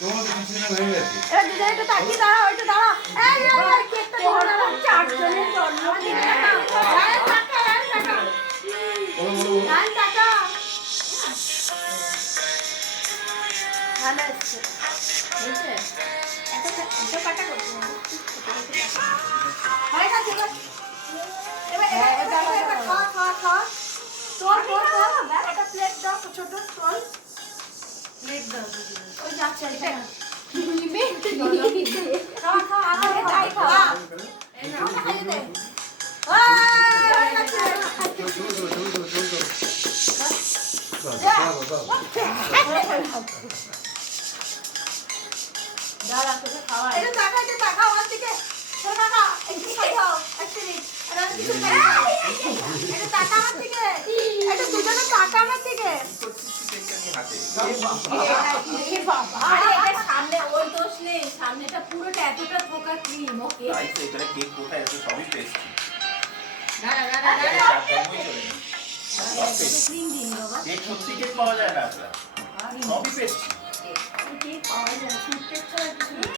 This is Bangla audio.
তোমার তো কিছু না হয়ে গেছে। এবার দিদা একটু তাকিয়ে দাঁড়াও, একটু দাঁড়াও। এই কেকটা ধরে দাঁড়াও, চারজনের জন্মদিন। ভালো এসছে। হয়েছে? একটা কাটা করতে হবে। হয়ে গেছে এবার। এবার খাওয়া। তোর একটা প্লেট দাও, ছোট স্টল। প্লেট দাও। ওই যাচ্ছে এটা। খাওয়া আগে তাই খাওয়া। ওটা খাইয়ে দে। হয়ে গেছে। দাঁড়া তোকে খাওয়া। এটা টাকা ওর দিকে। শোনা না, একটু খাও, এক মিনিট। এটা কিছু এটা টাকা আমার থেকে। এটা দুজনে টাকা আমার থেকে। আরে এটা সামনে ওর দোষ নেই, সামনেটা পুরোটা এতটা পোকা ক্রিম। ওকে তাই তো এটা কেক কোথায় আছে সবই টেস্টি। দাঁড়া ক্রিম দিন বাবা। কেক সত্যি কেক পাওয়া যায় না আপনার, সবই টেস্টি। কেক পাওয়া যায়, সুইট কেক ছাড়া কিছু